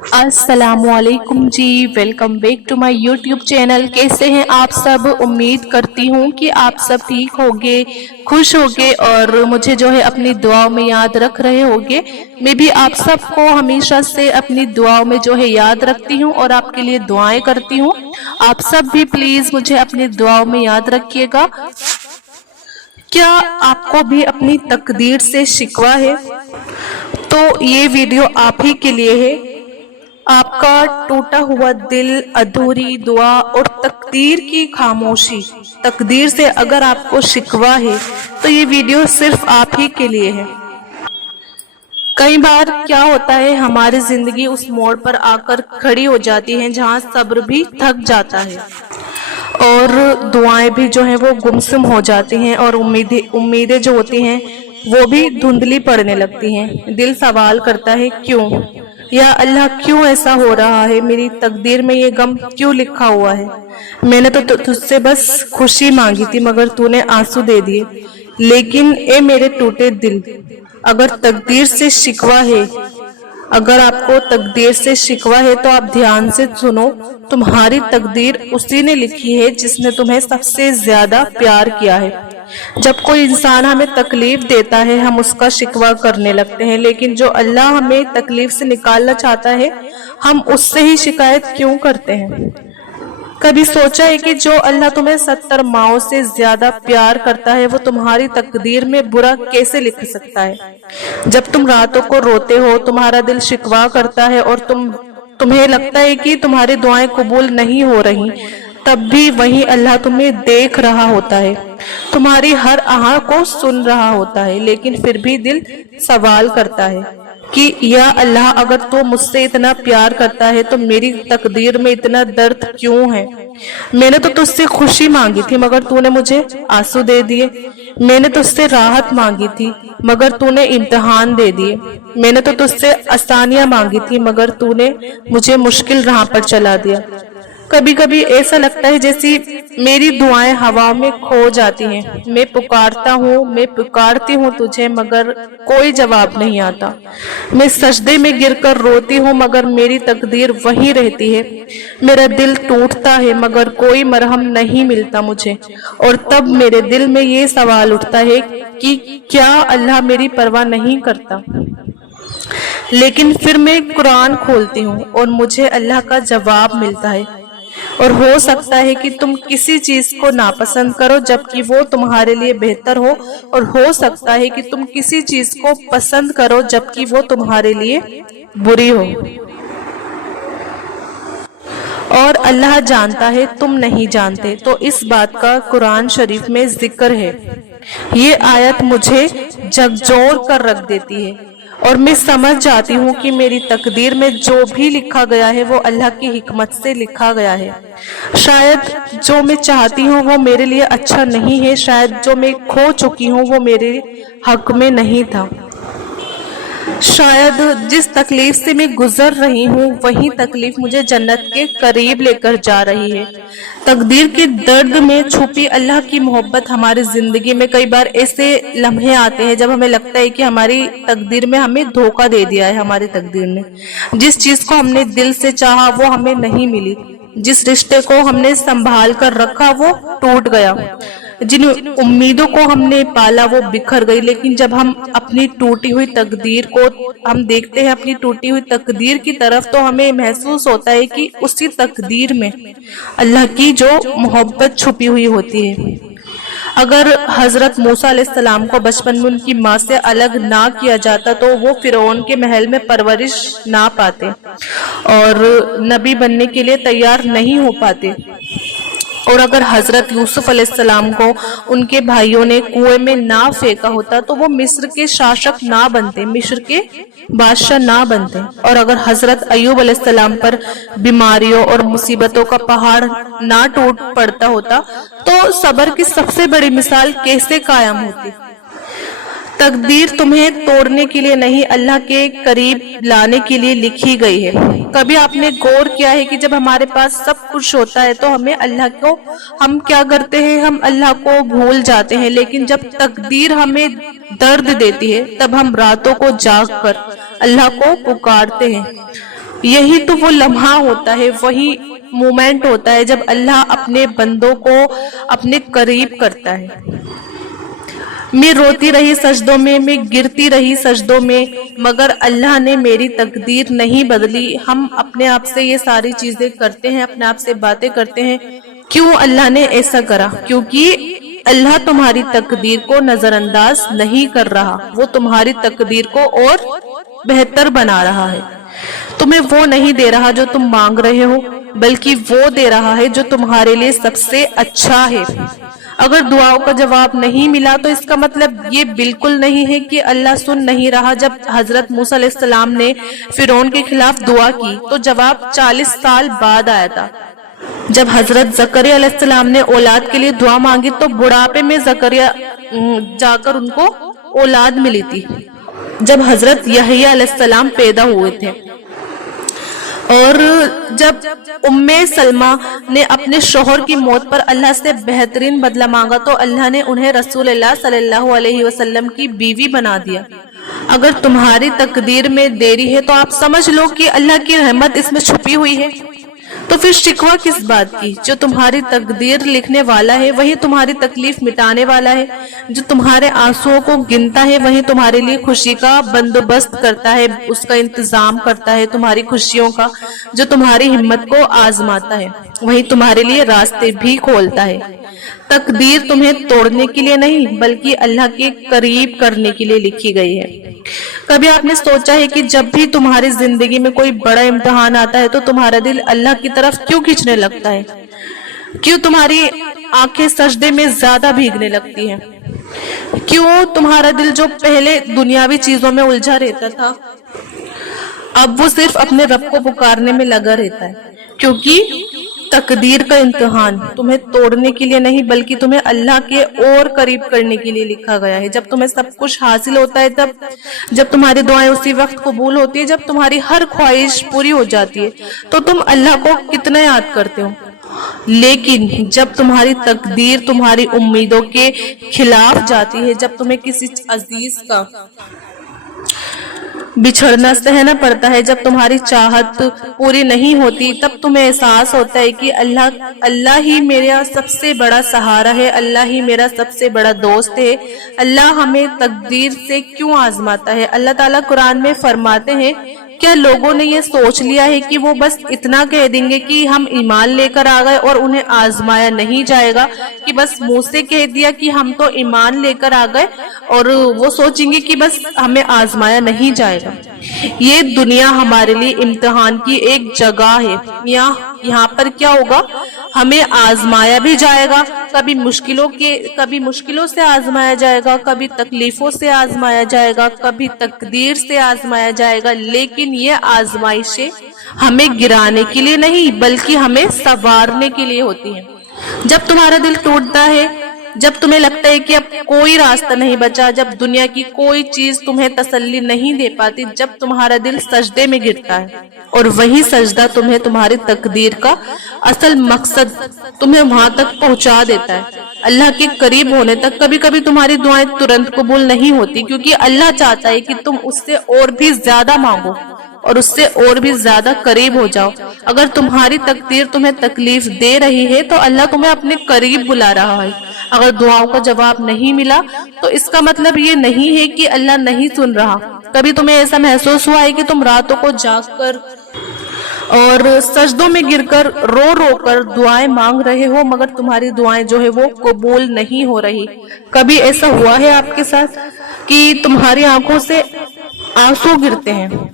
अस्सलामुअलैकुम जी, welcome back to my YouTube channel. कैसे हैं आप सब? उम्मीद करती हूँ कि आप सब ठीक होंगे, खुश होंगे और मुझे जो है अपनी दुआओं में याद रख रहे होंगे। मैं भी आप सबको हमेशा से अपनी दुआओं में जो है याद रखती हूँ और आपके लिए दुआएं करती हूँ। आप सब भी प्लीज मुझे अपनी दुआओं में याद रखिएगा। क्या आपको भी अपनी तकदीर से शिकवा है? तो ये वीडियो आप ही के लिए है। आपका टूटा हुआ दिल, अधूरी दुआ और तकदीर की खामोशी। तकदीर से अगर आपको शिकवा है तो ये वीडियो सिर्फ आप ही के लिए है। कई बार क्या होता है, हमारी जिंदगी उस मोड़ पर आकर खड़ी हो जाती है जहाँ सब्र भी थक जाता है और दुआएं भी जो है वो गुमसुम हो जाती हैं और उम्मीदें जो होती हैं वो भी धुंधली पड़ने लगती हैं। दिल सवाल करता है, क्यों या अल्लाह, क्यों ऐसा हो रहा है? मेरी तकदीर में ये गम क्यों लिखा हुआ है? मैंने तो तुझसे बस खुशी मांगी थी मगर तूने आंसू दे दिए। लेकिन ए मेरे टूटे दिल, अगर तकदीर से शिकवा है, अगर आपको तकदीर से शिकवा है तो आप ध्यान से सुनो। तुम्हारी तकदीर उसी ने लिखी है जिसने तुम्हें सबसे ज्यादा प्यार किया है। जब कोई इंसान हमें तकलीफ देता है हम उसका शिकवा करने लगते हैं, लेकिन जो अल्लाह हमें तकलीफ से निकालना चाहता है हम उससे ही शिकायत क्यों करते हैं? कभी सोचा है कि जो अल्लाह तुम्हें 70 माओं से ज्यादा प्यार करता है वो तुम्हारी तकदीर में बुरा कैसे लिख सकता है? जब तुम रातों को रोते हो, तुम्हारा दिल शिकवा करता है और तुम्हें लगता है कि तुम्हारी दुआएं कबूल नहीं हो रही, तब भी वही अल्लाह तुम्हें देख रहा होता है, तुम्हारी हर आह को सुन रहा होता है। लेकिन फिर भी दिल सवाल करता है कि या अल्लाह, अगर तू मुझसे इतना प्यार करता है तो मेरी तकदीर में इतना दर्द क्यों है? मैंने तो तुझसे खुशी मांगी थी मगर तूने मुझे आंसू दे दिए। मैंने तुझसे राहत मांगी थी मगर तूने इम्तिहान दे दिए। मैंने तो तुझसे आसानियां मांगी थी मगर तूने मुझे मुश्किल राह पर चला दिया। कभी कभी ऐसा लगता है जैसी मेरी दुआएं हवा में खो जाती हैं। मैं पुकारती हूँ तुझे मगर कोई जवाब नहीं आता। मैं सजदे में गिरकर रोती हूँ मगर मेरी तकदीर वहीं रहती है। मेरा दिल टूटता है मगर कोई मरहम नहीं मिलता मुझे। और तब मेरे दिल में ये सवाल उठता है कि क्या अल्लाह मेरी परवाह नहीं करता? लेकिन फिर मैं कुरान खोलती हूँ और मुझे अल्लाह का जवाब मिलता है। और हो सकता है कि तुम किसी चीज को नापसंद करो जबकि वो तुम्हारे लिए बेहतर हो, और हो सकता है कि तुम किसी चीज को पसंद करो जबकि वो तुम्हारे लिए बुरी हो। और अल्लाह जानता है, तुम नहीं जानते। तो इस बात का कुरान शरीफ में जिक्र है। ये आयत मुझे झकझोर कर रख देती है और मैं समझ जाती हूँ कि मेरी तकदीर में जो भी लिखा गया है वो अल्लाह की हिकमत से लिखा गया है। शायद जो मैं चाहती हूँ वो मेरे लिए अच्छा नहीं है, शायद जो मैं खो चुकी हूँ वो मेरे हक में नहीं था। शायद जिस तकलीफ से मैं गुजर रही हूँ वही तकलीफ मुझे जन्नत के करीब लेकर जा रही है। तकदीर के दर्द में छुपी अल्लाह की मोहब्बत हमारी जिंदगी में कई बार ऐसे लम्हे आते हैं जब हमें लगता है कि हमारी तकदीर में हमें धोखा दे दिया है। हमारी तकदीर ने जिस चीज को हमने दिल से चाहा वो हमें नहीं मिली, जिस रिश्ते को हमने संभाल कर रखा वो टूट गया, जिन उम्मीदों को हमने पाला वो बिखर गई। लेकिन जब हम अपनी टूटी हुई तकदीर को हम देखते हैं, अपनी टूटी हुई तकदीर की तरफ, तो हमें महसूस होता है कि उसी तकदीर में अल्लाह की जो मोहब्बत छुपी हुई होती है। अगर हजरत मूसा अलैहिस्सलाम को बचपन में उनकी माँ से अलग ना किया जाता तो वो फिरौन के महल में परवरिश ना पाते और नबी बनने के लिए तैयार नहीं हो पाते। और अगर हजरत यूसुफ अलैहिस्सलाम को उनके भाइयों ने कुएं में ना फेंका होता तो वो मिस्र के शासक ना बनते, मिस्र के बादशाह ना बनते। और अगर हजरत अय्यूब अलैहिस्सलाम पर बीमारियों और मुसीबतों का पहाड़ ना टूट पड़ता होता तो सब्र की सबसे बड़ी मिसाल कैसे कायम होती? तकदीर तुम्हें तोड़ने के लिए नहीं, अल्लाह के करीब लाने के लिए लिखी गई है। कभी आपने गौर किया है कि जब हमारे पास सब कुछ होता है तो हम क्या करते हैं? हम अल्लाह को भूल जाते हैं। लेकिन जब तकदीर हमें दर्द देती है तब हम रातों को जाग कर अल्लाह को पुकारते हैं। यही तो वो लम्हा होता है, वही मोमेंट होता है जब अल्लाह अपने बंदों को अपने करीब करता है। मैं रोती रही सजदों में, मैं गिरती रही सजदों में, मगर अल्लाह ने मेरी तकदीर नहीं बदली। हम अपने आप से ये सारी चीजें करते हैं, अपने आप से बातें करते हैं, क्यों अल्लाह ने ऐसा करा? क्योंकि अल्लाह तुम्हारी तकदीर को नजरअंदाज नहीं कर रहा, वो तुम्हारी तकदीर को और बेहतर बना रहा है। तुम्हें वो नहीं दे रहा जो तुम मांग रहे हो, बल्कि वो दे रहा है जो तुम्हारे लिए सबसे अच्छा है। अगर दुआओं का जवाब नहीं मिला तो इसका मतलब ये बिल्कुल नहीं है कि अल्लाह सुन नहीं रहा। जब हजरत मूसा अलैहिस्सलाम ने फिरौन के खिलाफ दुआ की तो जवाब 40 साल बाद आया था। जब हजरत जकरिया अलैहिस्सलाम ने औलाद के लिए दुआ मांगी तो बुढ़ापे में जकरिया जाकर उनको औलाद मिली थी, जब हजरत यहया अलैहिस्सलाम पैदा हुए थे। और जब उम्मे सलमा ने अपने शोहर की मौत पर अल्लाह से बेहतरीन बदला मांगा तो अल्लाह ने उन्हें रसूलुल्लाह सल्लल्लाहु अलैहि वसल्लम की बीवी बना दिया। अगर तुम्हारी तकदीर में देरी है तो आप समझ लो कि अल्लाह की रहमत इसमें छुपी हुई है। तो फिर शिकवा किस बात की? जो तुम्हारी तकदीर लिखने वाला है वही तुम्हारी तकलीफ मिटाने वाला है। जो तुम्हारे आंसुओं को गिनता है वही तुम्हारे लिए खुशी का बंदोबस्त करता है, उसका इंतजाम करता है तुम्हारी खुशियों का। जो तुम्हारी हिम्मत को आजमाता है वही तुम्हारे लिए रास्ते भी खोलता है। तकदीर तुम्हें तोड़ने के लिए नहीं बल्कि अल्लाह के करीब करने के लिए लिखी गई है। कभी आपने सोचा है कि जब भी तुम्हारी जिंदगी में कोई बड़ा इम्तिहान आता है तो तुम्हारा दिल अल्लाह की तरफ क्यों खींचने लगता है? क्यों तुम्हारी आंखें सजदे में ज्यादा भीगने लगती हैं? क्यों तुम्हारा दिल जो पहले दुनियावी चीजों में उलझा रहता था अब वो सिर्फ अपने रब को पुकारने में लगा रहता है? क्योंकि तकदीर का इम्तिहान तुम्हें तोड़ने के लिए नहीं बल्कि तुम्हें अल्लाह के और करीब करने के लिए लिखा गया है। जब तुम्हें सब कुछ हासिल होता है, तब जब तुम्हारी दुआएं उसी वक्त कबूल होती है, जब तुम्हारी हर ख्वाहिश पूरी हो जाती है, तो तुम अल्लाह को कितना याद करते हो। लेकिन जब तुम्हारी तकदीर तुम्हारी उम्मीदों के खिलाफ जाती है, जब तुम्हें किसी अजीज का बिछड़ना सहना पड़ता है, जब तुम्हारी चाहत पूरी नहीं होती, तब तुम्हें एहसास होता है कि अल्लाह ही मेरा सबसे बड़ा सहारा है, अल्लाह ही मेरा सबसे बड़ा दोस्त है। अल्लाह हमें तकदीर से क्यों आजमाता है? अल्लाह ताला कुरान में फरमाते हैं, क्या लोगों ने ये सोच लिया है कि वो बस इतना कह देंगे कि हम ईमान लेकर आ गए और उन्हें आजमाया नहीं जाएगा, कि बस मुंह से कह दिया कि हम तो ईमान लेकर आ गए और वो सोचेंगे कि बस हमें आजमाया नहीं जाएगा। ये दुनिया हमारे लिए इम्तिहान की एक जगह है। यहाँ पर क्या होगा? हमें आजमाया भी जाएगा, कभी मुश्किलों से आजमाया जाएगा, कभी तकलीफों से आजमाया जाएगा, कभी तकदीर से आजमाया जाएगा। लेकिन ये आजमाइशें हमें गिराने के लिए नहीं बल्कि हमें संवारने के लिए होती हैं। जब तुम्हारा दिल टूटता है, जब तुम्हें लगता है कि अब कोई रास्ता नहीं बचा, जब दुनिया की कोई चीज तुम्हें तसल्ली नहीं दे पाती, जब तुम्हारा दिल सजदे में गिरता है और वही सजदा तुम्हें तुम्हारी तकदीर का असल मकसद तुम्हें वहां तक पहुंचा देता है, अल्लाह के करीब होने तक। कभी कभी तुम्हारी दुआएं तुरंत कबूल नहीं होती क्योंकि अल्लाह चाहता है कि तुम उससे और भी ज्यादा मांगो और उससे और भी ज्यादा करीब हो जाओ। अगर तुम्हारी तकदीर तुम्हें तकलीफ दे रही है तो अल्लाह तुम्हें अपने करीब बुला रहा है। अगर दुआओं का जवाब नहीं मिला तो इसका मतलब ये नहीं है कि अल्लाह नहीं सुन रहा। कभी तुम्हें ऐसा महसूस हुआ है कि तुम रातों को जागकर और सजदों में गिरकर रो रो कर दुआएं मांग रहे हो मगर तुम्हारी दुआएं जो है वो कबूल नहीं हो रही? कभी ऐसा हुआ है आपके साथ कि तुम्हारी आंखों से आंसू गिरते हैं,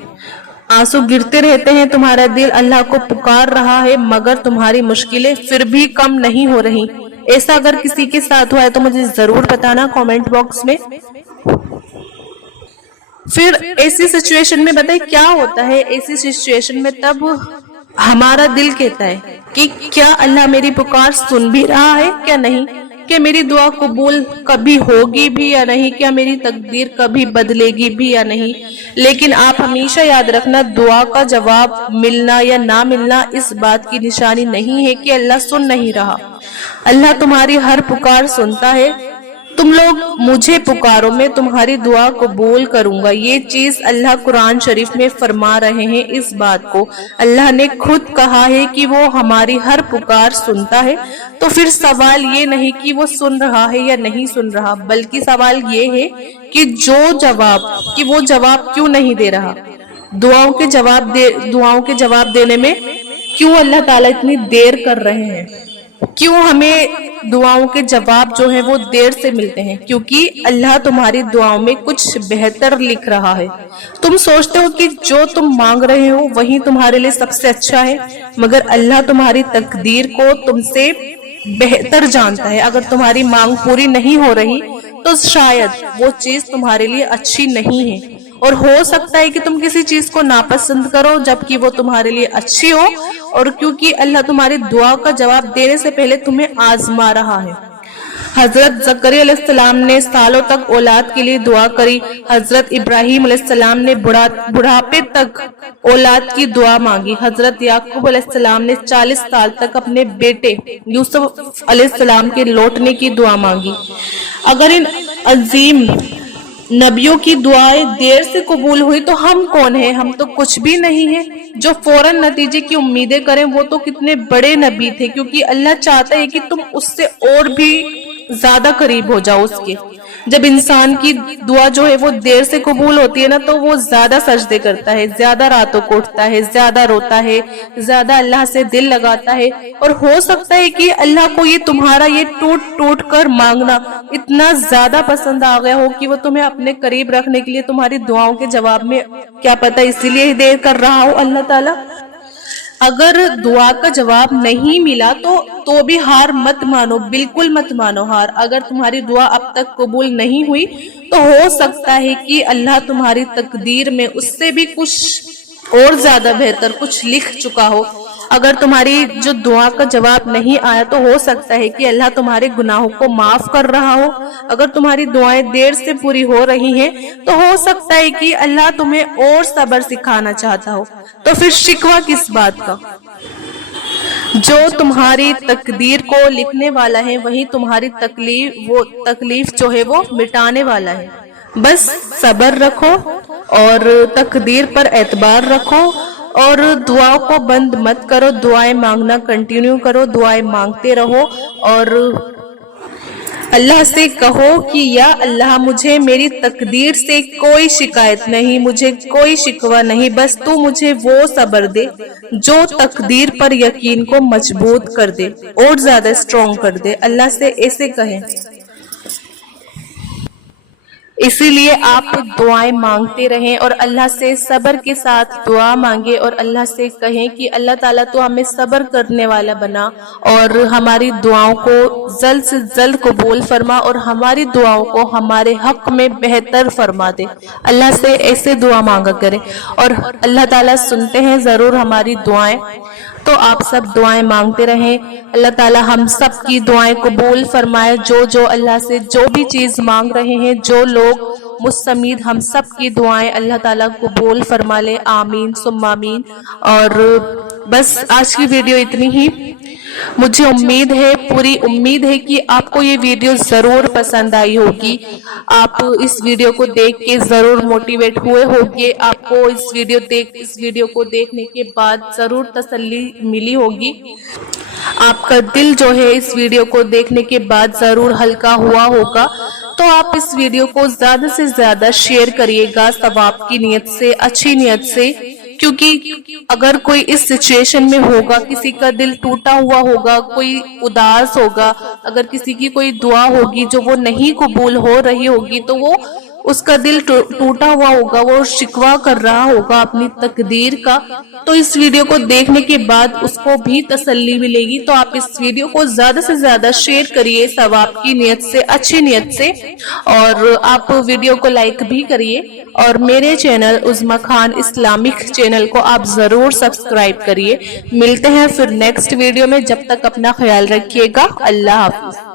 आंसू गिरते रहते हैं, तुम्हारा दिल अल्लाह को पुकार रहा है मगर तुम्हारी मुश्किलें फिर भी कम नहीं हो रही? ऐसा अगर किसी के साथ हुआ है तो मुझे जरूर बताना कमेंट बॉक्स में। फिर ऐसी सिचुएशन में बताइए क्या होता है? ऐसी सिचुएशन में तब हमारा दिल कहता है कि क्या अल्लाह मेरी पुकार सुन भी रहा है क्या नहीं, क्या मेरी दुआ कबूल कभी होगी भी या नहीं, क्या मेरी तकदीर कभी बदलेगी भी या नहीं। लेकिन आप हमेशा याद रखना, दुआ का जवाब मिलना या ना मिलना इस बात की निशानी नहीं है कि अल्लाह सुन नहीं रहा। अल्लाह तुम्हारी हर पुकार सुनता है तुम लोग मुझे पुकारो, मैं तुम्हारी दुआ कबूल करूंगा। ये चीज अल्लाह कुरान शरीफ में फरमा रहे हैं। इस बात को अल्लाह ने खुद कहा है कि वो हमारी हर पुकार सुनता है। तो फिर सवाल ये नहीं कि वो सुन रहा है या नहीं सुन रहा, बल्कि सवाल ये है कि वो जवाब क्यों नहीं दे रहा। दुआओं के जवाब देने में क्यों अल्लाह ताला इतनी देर कर रहे हैं? क्यों हमें दुआओं के जवाब जो है वो देर से मिलते हैं? क्योंकि अल्लाह तुम्हारी दुआओं में कुछ बेहतर लिख रहा है। तुम सोचते हो कि जो तुम मांग रहे हो वही तुम्हारे लिए सबसे अच्छा है, मगर अल्लाह तुम्हारी तकदीर को तुमसे बेहतर जानता है। अगर तुम्हारी मांग पूरी नहीं हो रही तो शायद वो चीज तुम्हारे लिए अच्छी नहीं है, और हो सकता है कि तुम किसी चीज को नापसंद करो जबकि वो तुम्हारे लिए अच्छी हो, और क्योंकि अल्लाह तुम्हारी दुआ का जवाब देने से पहले तुम्हें आजमा रहा है। हजरत ज़करिया अलैहिस्सलाम ने सालों तक औलाद के लिए दुआ करी। हजरत इब्राहिम अलैहिस्सलाम ने बुढ़ापे तक औलाद की दुआ मांगी। हजरत याकूब अलैहिस्सलाम ने 40 साल तक अपने बेटे यूसुफ अलैहिस्सलाम के लौटने की दुआ मांगी। अगर इन अजीम नबियों की दुआएं देर से कबूल हुई तो हम कौन हैं? हम तो कुछ भी नहीं है। जो फौरन नतीजे की उम्मीदें करें वो तो कितने बड़े नबी थे, क्योंकि अल्लाह चाहता है कि तुम उससे और भी ज्यादा करीब हो जाओ उसके। जब इंसान की दुआ जो है वो देर से कबूल होती है ना, तो वो ज्यादा सजदे करता है, ज्यादा रातों को उठता है, ज्यादा रोता है, ज्यादा अल्लाह से दिल लगाता है। और हो सकता है कि अल्लाह को ये तुम्हारा ये टूट टूट कर मांगना इतना ज्यादा पसंद आ गया हो कि वो तुम्हें अपने करीब रखने के लिए तुम्हारी दुआओं के जवाब में, क्या पता इसीलिए ही देर कर रहा हो अल्लाह ताला। अगर दुआ का जवाब नहीं मिला तो भी हार मत मानो, बिल्कुल मत मानो हार। अगर तुम्हारी दुआ अब तक कबूल नहीं हुई तो हो सकता है कि अल्लाह तुम्हारी तकदीर में उससे भी कुछ और ज्यादा बेहतर कुछ लिख चुका हो। अगर तुम्हारी जो दुआ का जवाब नहीं आया तो हो सकता है कि अल्लाह तुम्हारे गुनाहों को माफ कर रहा हो। अगर तुम्हारी दुआएं देर से पूरी हो रही हैं तो हो सकता है कि अल्लाह तुम्हें और सब्र सिखाना चाहता हो। तो फिर शिकवा किस बात का? जो तुम्हारी तकदीर को लिखने वाला है वही तुम्हारी तकलीफ जो है वो मिटाने वाला है। बस सब्र रखो और तकदीर पर एतबार रखो, और दुआओं को बंद मत करो। दुआएं मांगना कंटिन्यू करो, दुआएं मांगते रहो, और अल्लाह से कहो कि या अल्लाह मुझे मेरी तकदीर से कोई शिकायत नहीं, मुझे कोई शिकवा नहीं, बस तू मुझे वो सब्र दे जो तकदीर पर यकीन को मजबूत कर दे और ज्यादा स्ट्रॉन्ग कर दे। अल्लाह से ऐसे कहें। इसीलिए आप दुआएं मांगते रहें और अल्लाह से सब्र के साथ दुआ मांगे, और अल्लाह से कहें कि अल्लाह ताला तो हमें सब्र करने वाला बना और हमारी दुआओं को जल्द से जल्द कबूल फरमा, और हमारी दुआओं को हमारे हक में बेहतर फरमा दे। अल्लाह से ऐसे दुआ मांगा करें और अल्लाह ताला सुनते हैं जरूर हमारी दुआएं। तो आप सब दुआएं मांगते रहें। अल्लाह ताला हम सब की दुआएं कबूल फरमाए। जो अल्लाह से जो भी चीज मांग रहे हैं, जो लोग मुस्तमीद, हम सब की दुआएं अल्लाह ताला कबूल फरमा ले। आमीन सुम्मा आमीन। और बस आज की वीडियो इतनी ही। मुझे उम्मीद है, पूरी उम्मीद है कि आपको ये वीडियो जरूर पसंद आई होगी। आप इस वीडियो को देख के जरूर मोटिवेट हुए होंगे। आपको इस वीडियो को देखने के बाद जरूर तसल्ली मिली होगी। आपका दिल जो है इस वीडियो को देखने के बाद जरूर हल्का हुआ होगा। तो आप इस वीडियो को ज्यादा से ज्यादा शेयर करिएगा, सवाब की नीयत से, अच्छी नीयत से, क्योंकि अगर कोई इस सिचुएशन में होगा, किसी का दिल टूटा हुआ होगा, कोई उदास होगा, अगर किसी की कोई दुआ होगी जो वो नहीं कबूल हो रही होगी, तो वो उसका दिल टूटा हुआ होगा, वो शिकवा कर रहा होगा अपनी तकदीर का, तो इस वीडियो को देखने के बाद उसको भी तसल्ली मिलेगी। तो आप इस वीडियो को ज्यादा से ज्यादा शेयर करिए सवाब की नियत से, अच्छी नियत से, और आप वीडियो को लाइक भी करिए, और मेरे चैनल उज़्मा खान इस्लामिक चैनल को आप जरूर सब्सक्राइब करिए। मिलते हैं फिर नेक्स्ट वीडियो में, जब तक अपना ख्याल रखिएगा। अल्लाह हाफिज।